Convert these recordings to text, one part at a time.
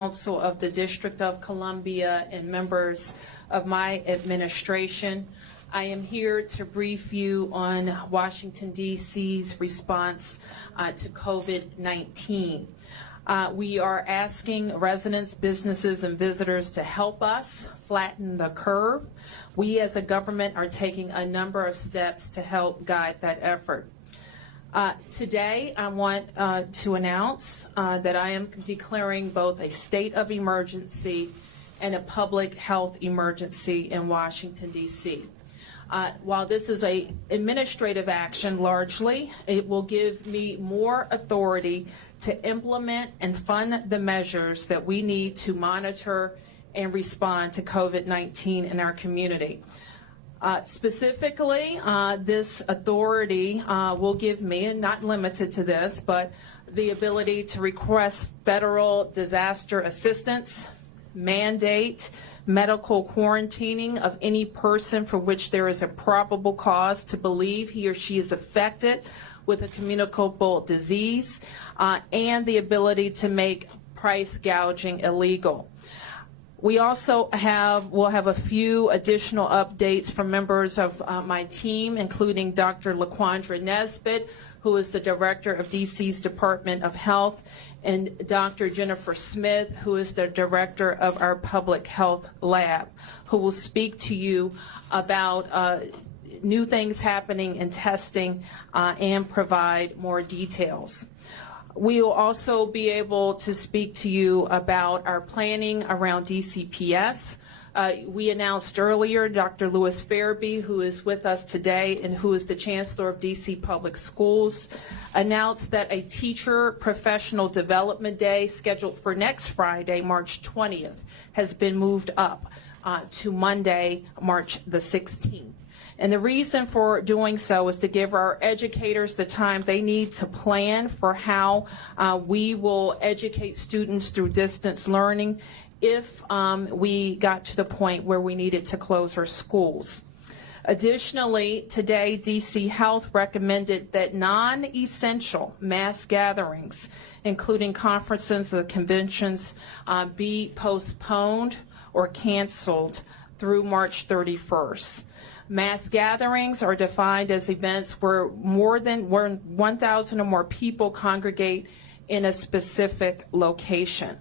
Council of the District of Columbia and members of my administration. I am here to brief you on Washington, D.C.'s response to COVID-19. We are asking residents, businesses, and visitors to help us flatten the curve. We as a government are taking a number of steps to help guide that effort. Today, I want to announce that I am declaring both a state of emergency and a public health emergency in Washington, D.C. While this is an administrative action largely, it will give me more authority to implement and fund the measures that we need to monitor and respond to COVID-19 in our community. Specifically, this authority will give me, and not limited to this, but the ability to request federal disaster assistance, mandate medical quarantining of any person for which there is a probable cause to believe he or she is affected with a communicable disease, and the ability to make price gouging illegal. We also will have a few additional updates from members of my team, including Dr. LaQuandra Nesbitt, who is the director of DC's Department of Health, and Dr. Jennifer Smith, who is the director of our Public Health Lab, who will speak to you about new things happening in testing and provide more details. We will also be able to speak to you about our planning around DCPS. We announced earlier Dr. Louis Farabee, who is with us today and who is the Chancellor of DC Public Schools, announced that a Teacher Professional Development Day scheduled for next Friday, March 20th, has been moved up to Monday, March the 16th. And the reason for doing so is to give our educators the time they need to plan for how we will educate students through distance learning if we got to the point where we needed to close our schools. Additionally, today, DC Health recommended that non-essential mass gatherings, including conferences and conventions, be postponed or canceled through March 31st. Mass gatherings are defined as events where 1,000 or more people congregate in a specific location.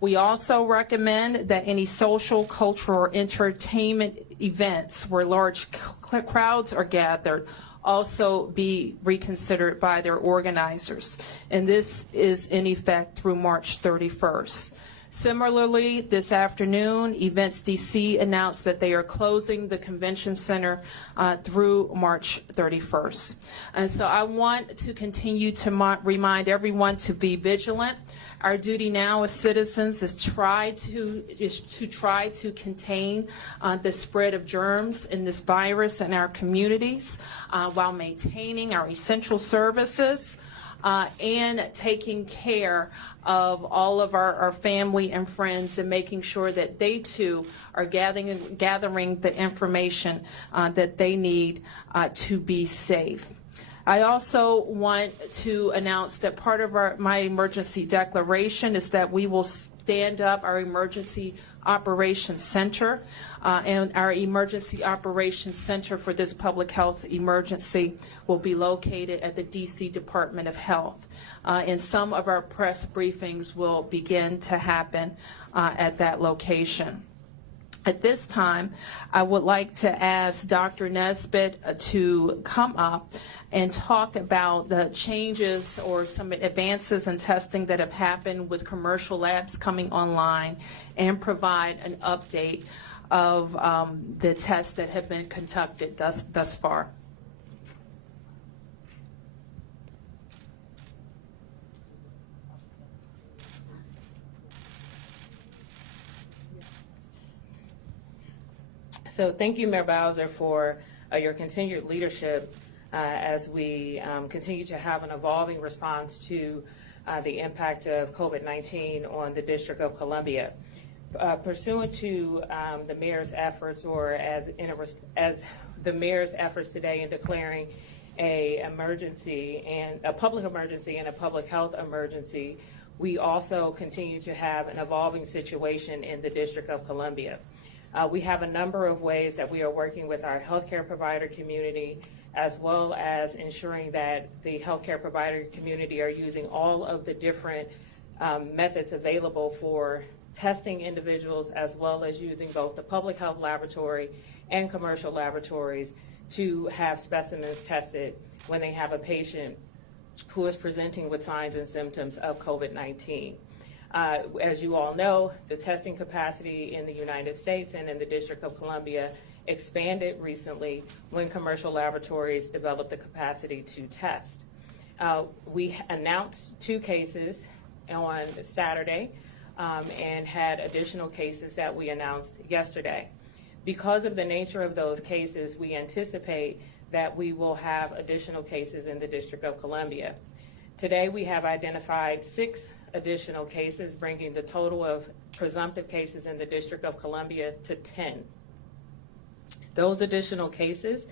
We also recommend that any social, cultural, or entertainment events where large crowds are gathered also be reconsidered by their organizers. And this is in effect through March 31st. Similarly, this afternoon, Events DC announced that they are closing the convention center through March 31st. And so I want to continue to remind everyone to be vigilant. Our duty now as citizens is to try to contain the spread of germs in this virus in our communities while maintaining our essential services. And taking care of all of our family and friends and making sure that they too are gathering the information that they need to be safe. I also want to announce that part of my emergency declaration is that we will stand up our Emergency Operations Center, and our Emergency Operations Center for this public health emergency will be located at the DC Department of Health. And some of our press briefings will begin to happen at that location. At this time, I would like to ask Dr. Nesbitt to come up and talk about the changes or some advances in testing that have happened with commercial labs coming online and provide an update of the tests that have been conducted thus far. So thank you, Mayor Bowser, for your continued leadership as we continue to have an evolving response to the impact of COVID-19 on the District of Columbia. Pursuant to the mayor's efforts, or as the mayor's efforts today in declaring a emergency and a public emergency and a public health emergency, we also continue to have an evolving situation in the District of Columbia. We have a number of ways that we are working with our healthcare provider community, as well as ensuring that the healthcare provider community are using all of the different methods available for testing individuals, as well as using both the public health laboratory and commercial laboratories to have specimens tested when they have a patient who is presenting with signs and symptoms of COVID-19. As you all know, the testing capacity in the United States and in the District of Columbia expanded recently when commercial laboratories developed the capacity to test. We announced 2 cases on Saturday and had additional cases that we announced yesterday. Because of the nature of those cases, we anticipate that we will have additional cases in the District of Columbia. Today, we have identified 6 additional cases, bringing the total of presumptive cases in the District of Columbia to 10. Those additional cases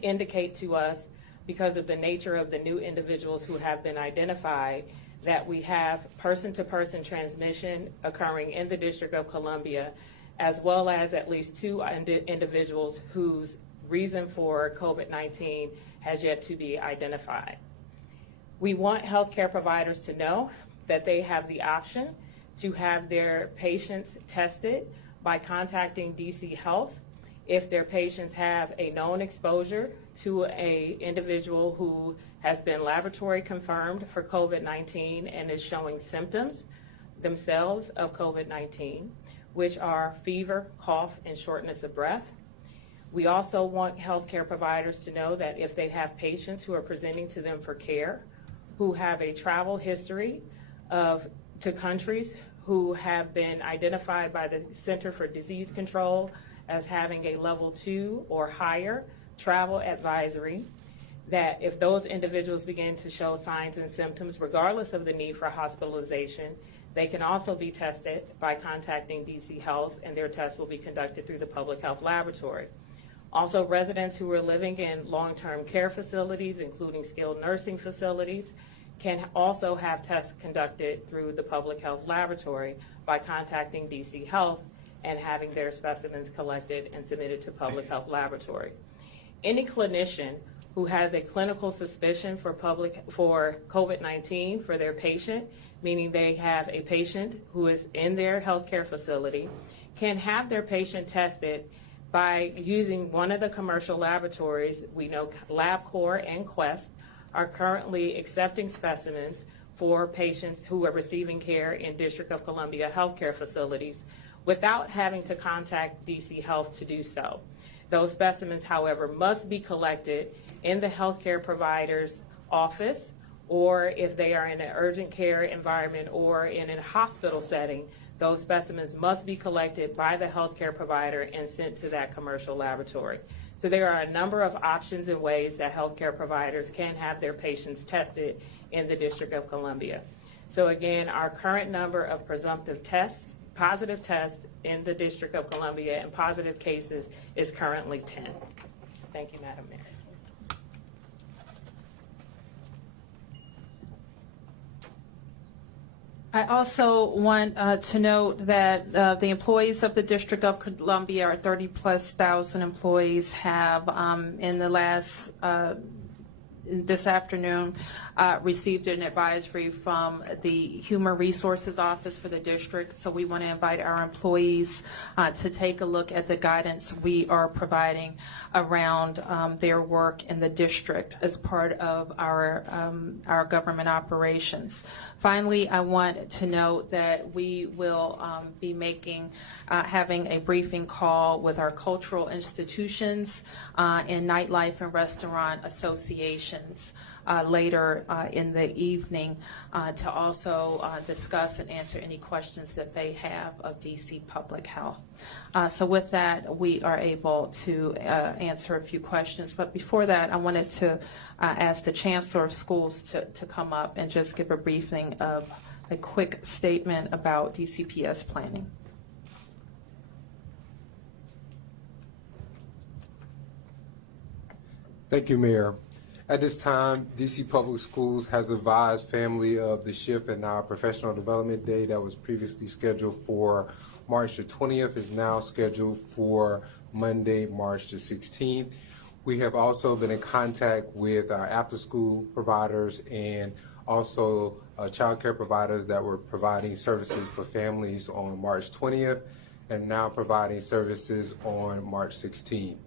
indicate to us, because of the nature of the new individuals who have been identified, that we have person-to-person transmission occurring in the District of Columbia, as well as at least 2 individuals whose reason for COVID-19 has yet to be identified. We want healthcare providers to know that they have the option to have their patients tested by contacting DC Health if their patients have a known exposure to an individual who has been laboratory confirmed for COVID-19 and is showing symptoms themselves of COVID-19, which are fever, cough, and shortness of breath. We also want healthcare providers to know that if they have patients who are presenting to them for care, who have a travel history to countries who have been identified by the Center for Disease Control as having a level 2 or higher travel advisory, that if those individuals begin to show signs and symptoms, regardless of the need for hospitalization, they can also be tested by contacting DC Health, and their tests will be conducted through the public health laboratory. Also, residents who are living in long-term care facilities, including skilled nursing facilities, can also have tests conducted through the public health laboratory by contacting DC Health and having their specimens collected and submitted to public health laboratory. Any clinician who has a clinical suspicion for COVID-19 for their patient, meaning they have a patient who is in their healthcare facility, can have their patient tested by using one of the commercial laboratories. We know LabCorp and Quest are currently accepting specimens for patients who are receiving care in District of Columbia healthcare facilities without having to contact DC Health to do so. Those specimens, however, must be collected in the healthcare provider's office, or if they are in an urgent care environment or in a hospital setting, those specimens must be collected by the healthcare provider and sent to that commercial laboratory. So there are a number of options and ways that healthcare providers can have their patients tested in the District of Columbia. So again, our current number of presumptive tests, positive tests in the District of Columbia and positive cases is currently 10. Thank you, Madam Mayor. I also want to note that the employees of the District of Columbia, our 30,000+ employees, have in the last this afternoon received an advisory from the Human Resources Office for the district. So we want to invite our employees to take a look at the guidance we are providing around their work in the district as part of our government operations. Finally, I want to note that we will be having a briefing call with our cultural institutions and nightlife and restaurant associations later in the evening to also discuss and answer any questions that they have of DC Public Health. So with that, we are able to answer a few questions. But before that, I wanted to ask the Chancellor of Schools to come up and just give a briefing of a quick statement about DCPS planning. Thank you, Mayor. At this time, DC Public Schools has advised family of the shift in our professional development day that was previously scheduled for March the 20th is now scheduled for Monday, March the 16th. We have also been in contact with our after-school providers and also child care providers that were providing services for families on March 20th and now providing services on March 16th.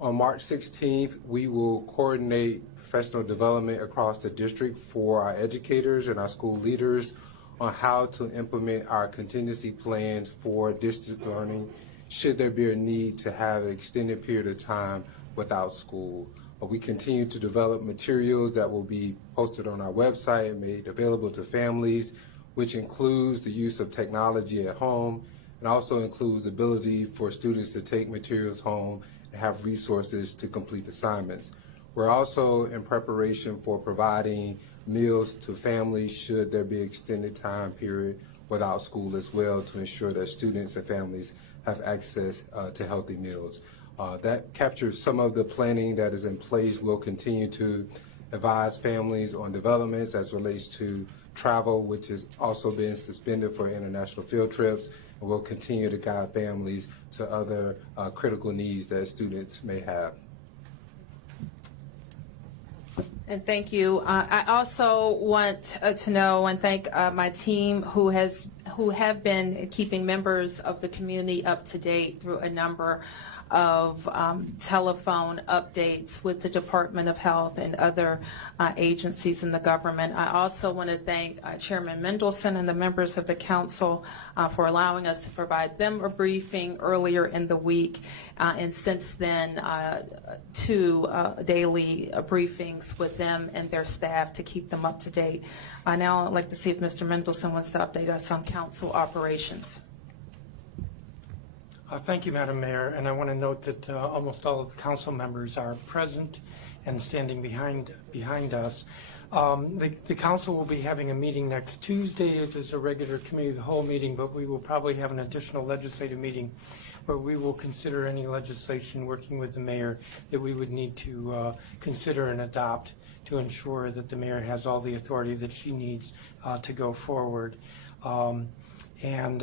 On March 16th, we will coordinate professional development across the district for our educators and our school leaders on how to implement our contingency plans for distance learning should there be a need to have an extended period of time without school. We continue to develop materials that will be posted on our website and made available to families, which includes the use of technology at home and also includes the ability for students to take materials home and have resources to complete assignments. We're also in preparation for providing meals to families should there be extended time period without school as well to ensure that students and families have access to healthy meals. That captures some of the planning that is in place. We'll continue to advise families on developments as relates to travel, which has also been suspended for international field trips, and we'll continue to guide families to other critical needs that students may have. And thank you. I also want to know and thank my team who have been keeping members of the community up to date through a number of telephone updates with the Department of Health and other agencies in the government. I also want to thank Chairman Mendelson and the members of the council for allowing us to provide them a briefing earlier in the week, and since then 2 daily briefings with them and their staff to keep them up to date. Now I'd like to see if Mr. Mendelson wants to update us on council operations. Thank you, Madam Mayor, and I want to note that almost all of the council members are present and standing behind us. The council will be having a meeting next Tuesday. It is a regular committee of the whole meeting, but we will probably have an additional legislative meeting where we will consider any legislation working with the mayor that we would need to consider and adopt to ensure that the mayor has all the authority that she needs to go forward. And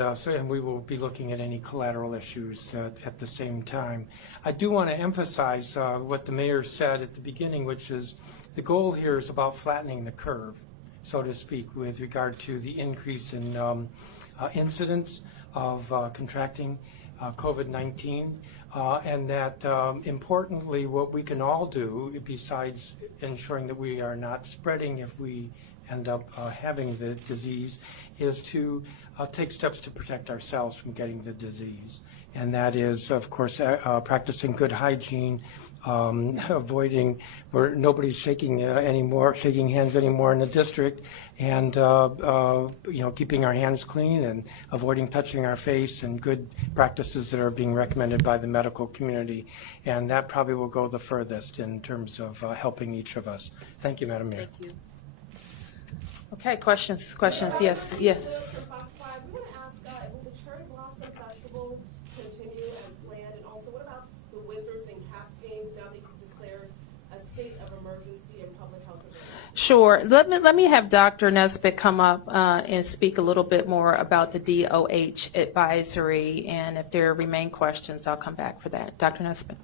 we will be looking at any collateral issues at the same time. I do want to emphasize what the mayor said at the beginning, which is the goal here is about flattening the curve, so to speak, with regard to the increase in incidence of contracting COVID-19, and that importantly, what we can all do, besides ensuring that we are not spreading if we end up having the disease, is to take steps to protect ourselves from getting the disease. And that is, of course, practicing good hygiene, avoiding where nobody's shaking hands anymore in the district, and keeping our hands clean and avoiding touching our face, and good practices that are being recommended by the medical community. And that probably will go the furthest in terms of helping each of us. Thank you, Madam Mayor. Thank you. Okay, questions, yes. We're going to ask, will the Cherry Blossom Festival continue as planned? And also, what about the Wizards and Caps games now that you've declared a state of emergency and public health emergency? Sure. Let me have Dr. Nesbitt come up and speak a little bit more about the DOH advisory, and if there remain questions, I'll come back for that. Dr. Nesbitt.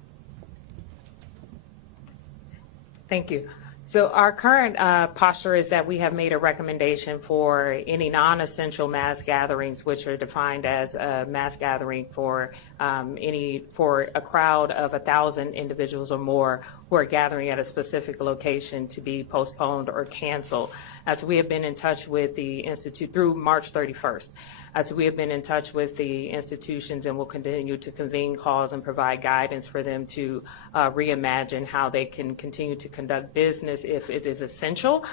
Thank you. So our current posture is that we have made a recommendation for any non-essential mass gatherings, which are defined as a mass gathering for a crowd of 1,000 individuals or more who are gathering at a specific location, to be postponed or canceled. As we have been in touch with the Institute through March 31st. As we have been in touch with the institutions, and will continue to convene calls and provide guidance for them to reimagine how they can continue to conduct business if it is essential.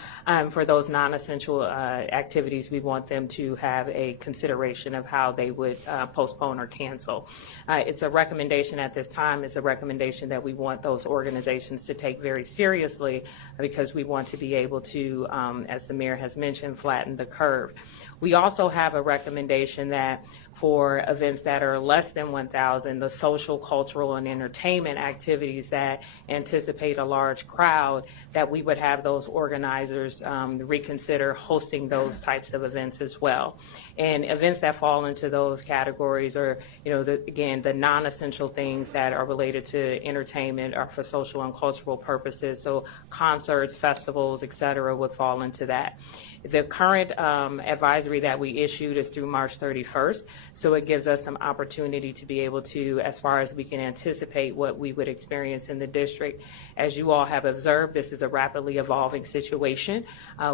For those non-essential activities, we want them to have a consideration of how they would postpone or cancel. It's a recommendation at this time. It's a recommendation that we want those organizations to take very seriously, because we want to be able to, as the mayor has mentioned, flatten the curve. We also have a recommendation recommendation that for events that are less than 1,000, the social, cultural, and entertainment activities that anticipate a large crowd, that we would have those organizers reconsider hosting those types of events as well. And events that fall into those categories are, again, the non-essential things that are related to entertainment or for social and cultural purposes. So concerts, festivals, et cetera, would fall into that. The current advisory that we issued is through March 31st, so it gives us some opportunity to be able to, as far as we can anticipate what we would experience in the district. As you all have observed, this is a rapidly evolving situation.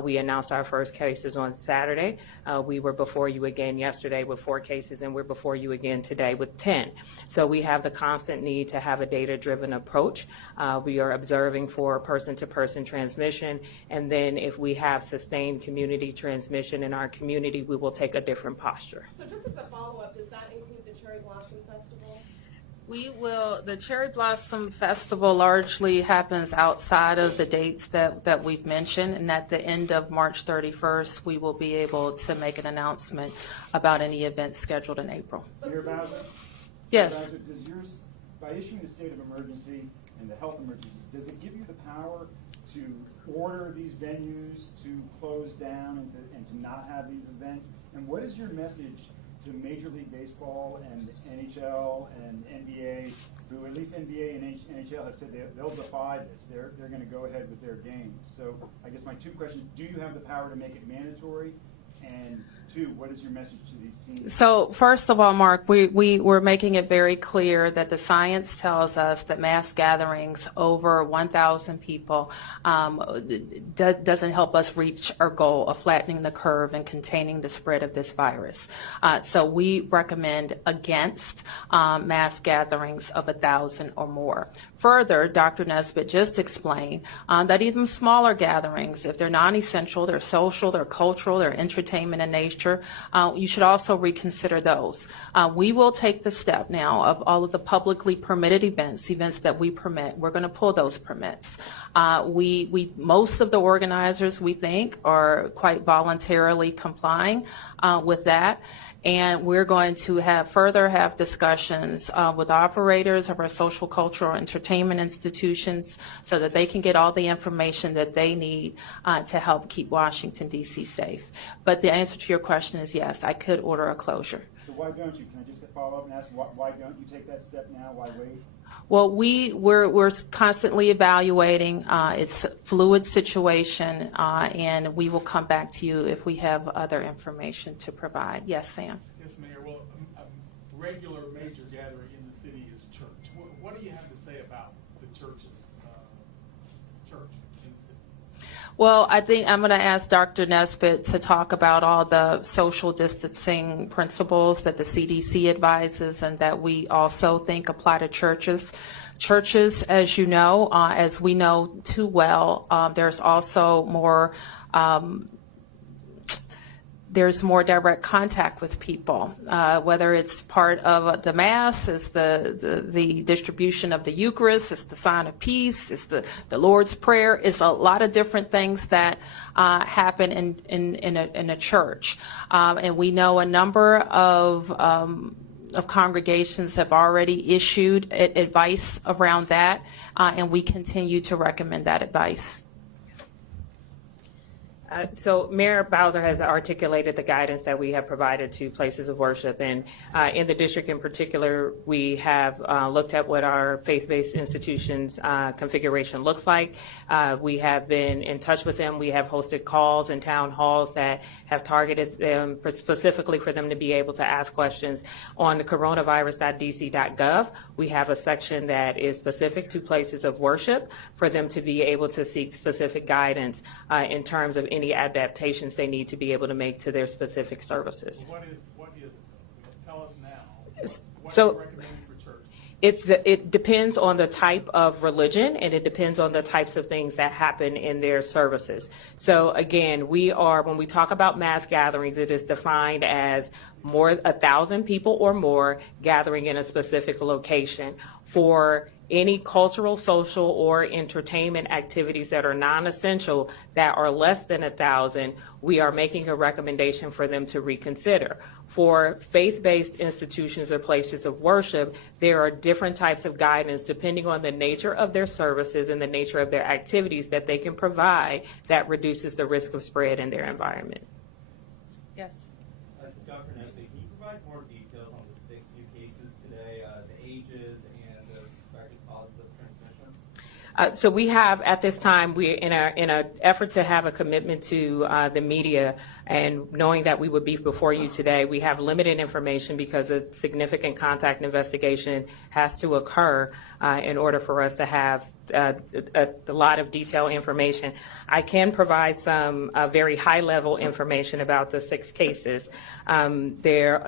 We announced our first cases on Saturday. We were before you again yesterday with 4 cases, and we're before you again today with 10. So we have the constant need to have a data-driven approach. We are observing for person-to-person transmission, and then if we have sustained community transmission in our community, we will take a different posture. So just as a follow-up, does that include the Cherry Blossom Festival? We will, the Cherry Blossom Festival largely happens outside of the dates that we've mentioned, and at the end of March 31st, we will be able to make an announcement about any events scheduled in April. Mayor Bowser? Yes. Bowser, does yours, by issuing the state of emergency and the health emergency, does it give you the power to order these venues to close down and to not have these events? And what is your message to Major League Baseball and NHL and NBA, who at least NBA and NHL have said they'll defy this. They're going to go ahead with their games. So I guess my 2 questions: do you have the power to make it mandatory? And 2, what is your message to these teams? So first of all, Mark, we're making it very clear that the science tells us that mass gatherings over 1,000 people doesn't help us reach our goal of flattening the curve and containing the spread of this virus. So we recommend against mass gatherings of 1,000 or more. Further, Dr. Nesbitt just explained that even smaller gatherings, if they're non-essential, they're social, they're cultural, they're entertainment in nature, you should also reconsider those. We will take the step now of all of the publicly permitted events that we permit. We're going to pull those permits. Most of the organizers, we think, are quite voluntarily complying with that. And we're going to have discussions with operators of our social, cultural, entertainment institutions so that they can get all the information that they need to help keep Washington, D.C. safe. But the answer to your question is yes, I could order a closure. So why don't you? Can I just follow up and ask why don't you take that step now? Why wait? Well, we're constantly evaluating. It's a fluid situation, and we will come back to you if we have other information to provide. Yes, Sam? Yes, Mayor. Well, a regular major gathering in the city is church. What do you have to say about the church in the city? Well, I think I'm going to ask Dr. Nesbitt to talk about all the social distancing principles that the CDC advises and that we also think apply to churches. Churches, as you know, as we know too well, there's also more direct contact with people, whether it's part of the Mass, it's the distribution of the Eucharist, it's the sign of peace, it's the Lord's Prayer. It's a lot of different things that happen in a church. And we know a number of congregations have already issued advice around that, and we continue to recommend that advice. So Mayor Bowser has articulated the guidance that we have provided to places of worship. And in the district in particular, we have looked at what our faith-based institutions configuration looks like. We have been in touch with them. We have hosted calls and town halls that have targeted them specifically for them to be able to ask questions. On the coronavirus.dc.gov, we have a section that is specific to places of worship for them to be able to seek specific guidance in terms of any adaptations they need to be able to make to their specific services. What is it? Tell us now. What So- are you recommending for church? It depends on the type of religion, and it depends on the types of things that happen in their services. So again, when we talk about mass gatherings, it is defined as 1,000 people or more gathering in a specific location. For any cultural, social, or entertainment activities that are non-essential that are less than 1,000, we are making a recommendation for them to reconsider. For faith-based institutions or places of worship, there are different types of guidance depending on the nature of their services and the nature of their activities that they can provide that reduces the risk of spread in their environment. Yes. Dr. Nesbitt, can you provide more details on the 6 new cases today, the ages and the suspected causes of transmission? So we have, at this time, we in an effort to have a commitment to the media, and knowing that we would be before you today, we have limited information because a significant contact investigation has to occur in order for us to have a lot of detailed information. I can provide some very high-level information about the 6 cases. There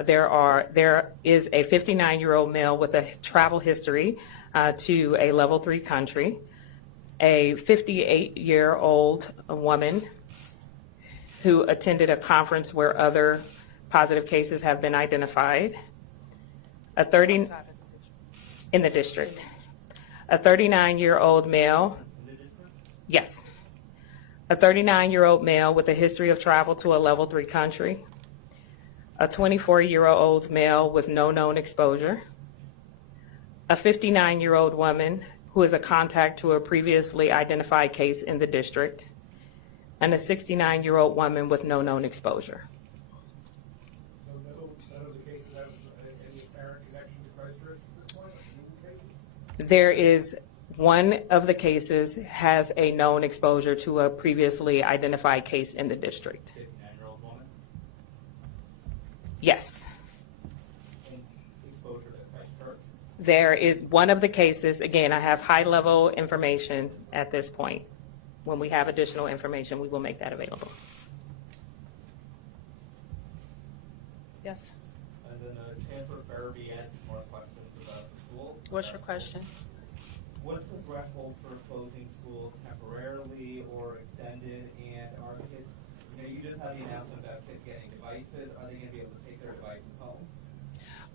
is a 59-year-old male with a travel history to a level 3 country, a 58-year-old woman who attended a conference where other positive cases have been identified, in the district, a 39-year-old male, yes, a 39-year-old male with a history of travel to a level 3 country, a 24-year-old male with no known exposure, a 59-year-old woman who is a contact to a previously identified case in the district, and a 69-year-old woman with no known exposure. So none of the cases have any apparent connection to Christchurch at this point? There is one of the cases has a known exposure to a previously identified case in the district. 59-year-old woman? Yes. And exposure to Christchurch? There is one of the cases, again, I have high-level information at this point. When we have additional information, we will make that available. Yes. And then Chancellor Farabee asked more questions about the school. What's your question? What's the threshold for closing schools temporarily or extended? And are kids, you just had the announcement about kids getting devices. Are they going to be able to take their devices home?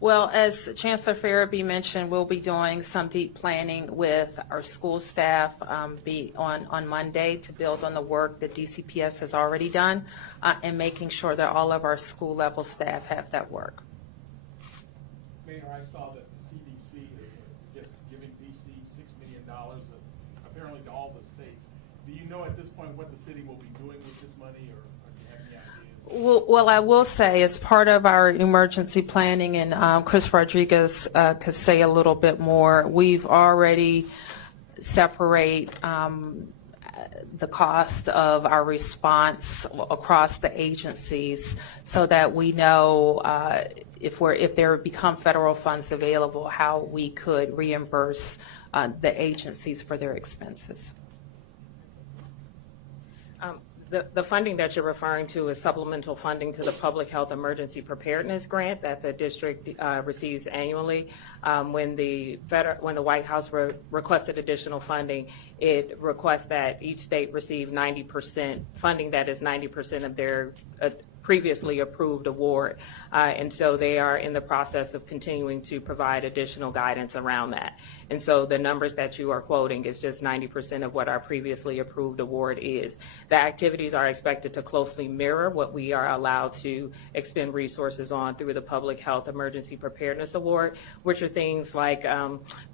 Well, as Chancellor Farabee mentioned, we'll be doing some deep planning with our school staff on Monday to build on the work that DCPS has already done and making sure that all of our school level staff have that work. Mayor, I saw that the CDC is just giving DC $6 million, apparently to all the states. Do you know at this point what the city will be doing with this money, or do you have any ideas? Well, I will say, as part of our emergency planning, and Chris Rodriguez could say a little bit more, we've already separate the cost of our response across the agencies so that we know if there become federal funds available, how we could reimburse the agencies for their expenses. The funding that you're referring to is supplemental funding to the Public Health Emergency Preparedness Grant that the district receives annually. When the White House requested additional funding, it requests that each state receive 90% funding that is 90% of their previously approved award. And so they are in the process of continuing to provide additional guidance around that. And so the numbers that you are quoting is just 90% of what our previously approved award is. The activities are expected to closely mirror what we are allowed to expend resources on through the Public Health Emergency Preparedness Award, which are things like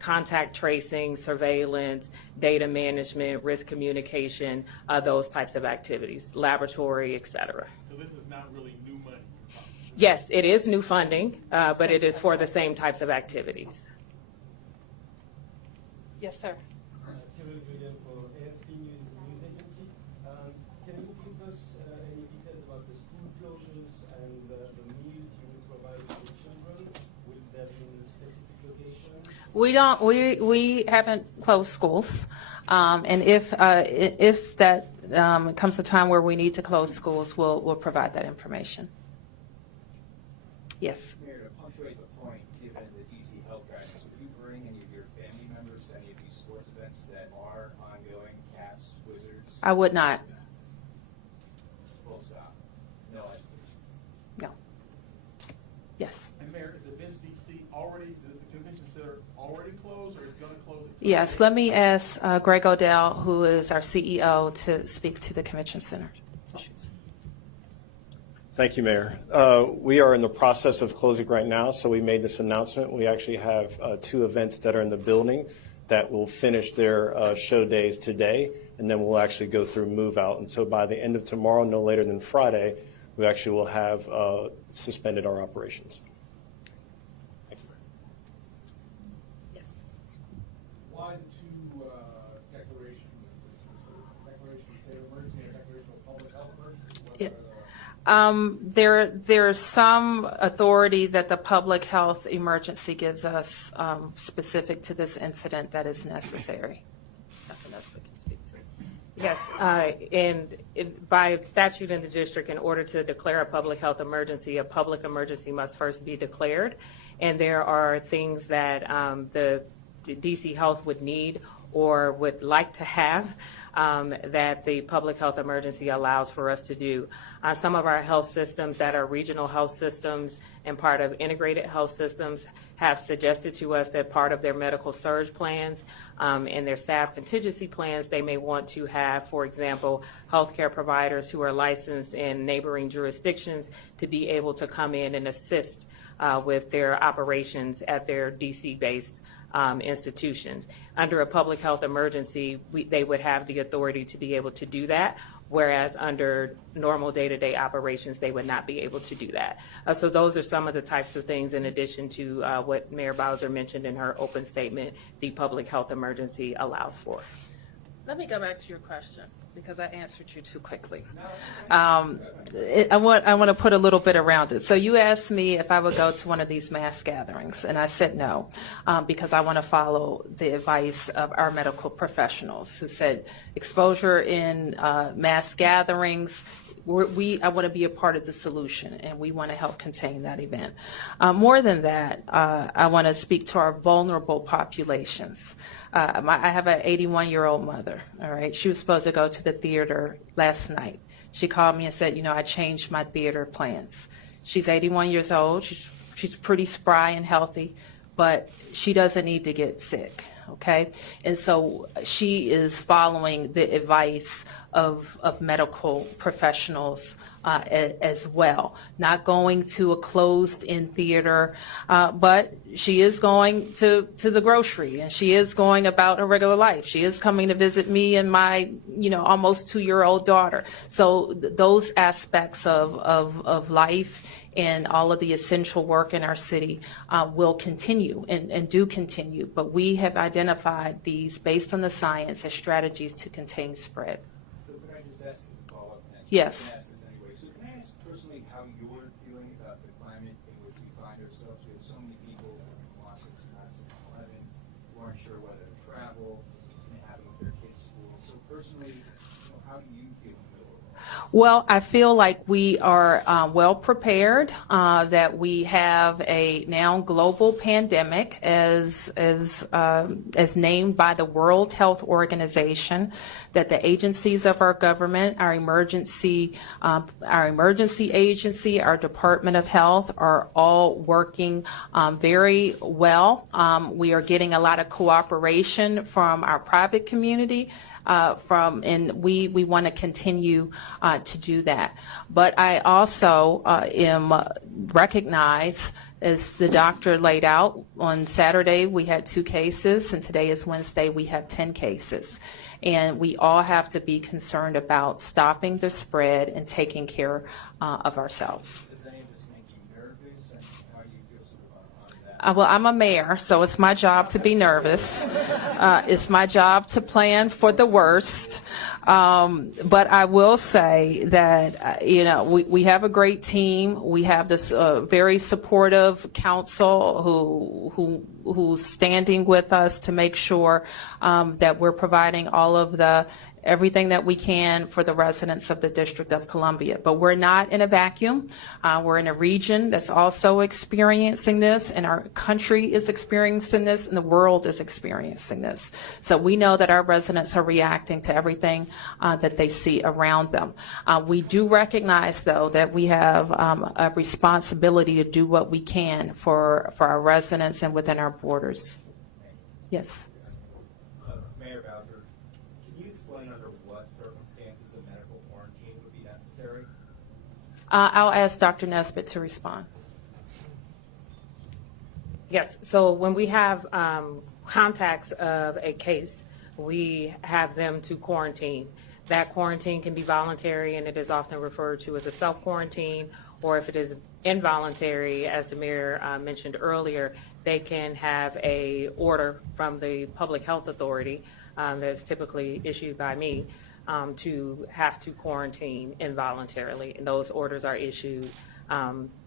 contact tracing, surveillance, data management, risk communication, those types of activities, laboratory, et cetera. So this is not really new money. Yes, it is new funding, but it is for the same types of activities. Yes, sir. Cyril William for AFP News Agency. Can you give us any details about the school closures and the meals you will provide to the children? Will there be in specific locations? We haven't closed schools, and if that comes a time where we need to close schools, we'll provide that information. Yes. Mayor, to punctuate the point, given the DC health guidance, would you bring any of your family members to any of these sports events that are ongoing, Caps, Wizards? I would not. Full stop. No exclusion. No. Yes. And And Mayor, is Events DC already, does the convention center already close, or is it gonna close at some Yes, date? let me ask Greg Odell, who is our CEO, to speak to the convention center issues. Thank you, Mayor. We are in the process of closing right now, so we made this announcement. We actually have 2 events that are in the building that will finish their show days today, and then we'll actually go through move out. And so by the end of tomorrow, no later than Friday, we actually will have suspended our operations. Thank you. Yes. Why the two declarations, declaration of state of emergency and declaration of public health emergency? What Yeah. are the- There's some authority that the public health emergency gives us specific to this incident that is necessary. Nothing else we can speak to. Yes, and by statute in the district, in order to declare a public health emergency, a public emergency must first be declared. And there are things that the DC Health would need or would like to have that the public health emergency allows for us to do. Some of our health systems that are regional health systems and part of integrated health systems have suggested to us that part of their medical surge plans and their staff contingency plans, they may want to have, for example, healthcare providers who are licensed in neighboring jurisdictions to be able to come in and assist with their operations at their DC-based institutions. Under a public health emergency, they would have the authority to be able to do that, whereas under normal day-to-day operations, they would not be able to do that. So those are some of the types of things, in addition to what Mayor Bowser mentioned in her open statement, the public health emergency allows for. Let me go back to your question, because I answered you too quickly. I want to put a little bit around it. So you asked me if I would go to one of these mass gatherings, and I said no, because I want to follow the advice of our medical professionals who said exposure in mass gatherings, I want to be a part of the solution, and we want to help contain that event. More than that, I want to speak to our vulnerable populations. I have an 81-year-old mother, all right? She was supposed to go to the theater last night. She called me and said, I changed my theater plans. She's 81 years old. She's pretty spry and healthy, but she doesn't need to get sick, okay? And so she is following the advice of medical professionals as well. Not going to a closed-in theater, but she is going to the grocery, and she is going about her regular life. She is coming to visit me and my, almost 2-year-old daughter. So those aspects of life and all of the essential work in our city will continue and do continue. But we have identified these, based on the science, as strategies to contain spread. So could I just ask as a follow-up? And Yes. I can ask this anyway. So can I ask personally how you're feeling about the climate in which we find ourselves? We have so many people who watch this since 11 who aren't sure whether to travel, what's going to happen with their kids' school. So personally, how do you feel in the middle of all this? Well, I feel like we are well prepared, that we have a now global pandemic as named by the World Health Organization, that the agencies of our government, our emergency agency, our Department of Health are all working very well. We are getting a lot of cooperation from our private community. And we want to continue to do that. But I also recognize, as the doctor laid out, on Saturday we had 2 cases, and today is Wednesday, we have 10 cases. And we all have to be concerned about stopping the spread and taking care of ourselves. Does any of this make you nervous, and how do you feel sort of on that? Well, I'm a mayor, so it's my job to be nervous. It's my job to plan for the worst. But I will say that, we have a great team. We have this very supportive council who's standing with us to make sure that we're providing all of everything that we can for the residents of the District of Columbia. But we're not in a vacuum. We're in a region that's also experiencing this, and our country is experiencing this, and the world is experiencing this. So we know that our residents are reacting to everything that they see around them. We do recognize, though, that we have a responsibility to do what we can for our residents and within our borders. Yes. Mayor Bowser, can you explain under what circumstances a medical quarantine would be necessary? I'll ask Dr. Nesbitt to respond. Yes, so when we have contacts of a case, we have them to quarantine. That quarantine can be voluntary, and it is often referred to as a self-quarantine, or if it is involuntary, as the mayor mentioned earlier, they can have a order from the public health authority that's typically issued by me to have to quarantine involuntarily, and those orders are issued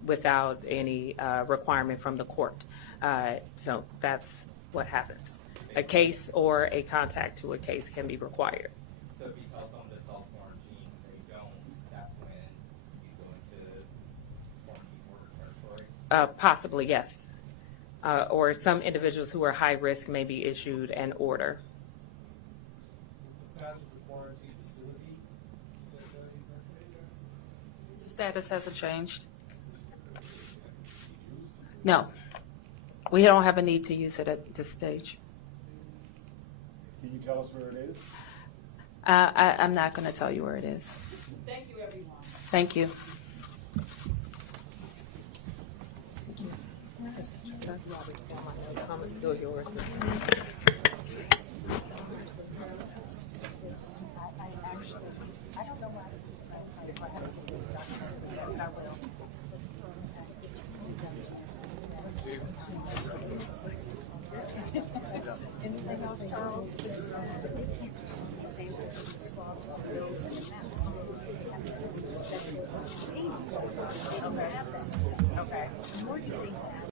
without any requirement from the court. So that's what happens. A case or a contact to a case can be required. So if you tell someone to self-quarantine, they don't, that's when you go into quarantine order territory? Possibly, yes. Or some individuals who are high risk may be issued an order. The status of the quarantine facility? The status hasn't changed. No. We don't have a need to use it at this stage. Can you tell us where it is? I'm not going to tell you where it is. Thank you, everyone. Thank you. Some is still yours. Okay.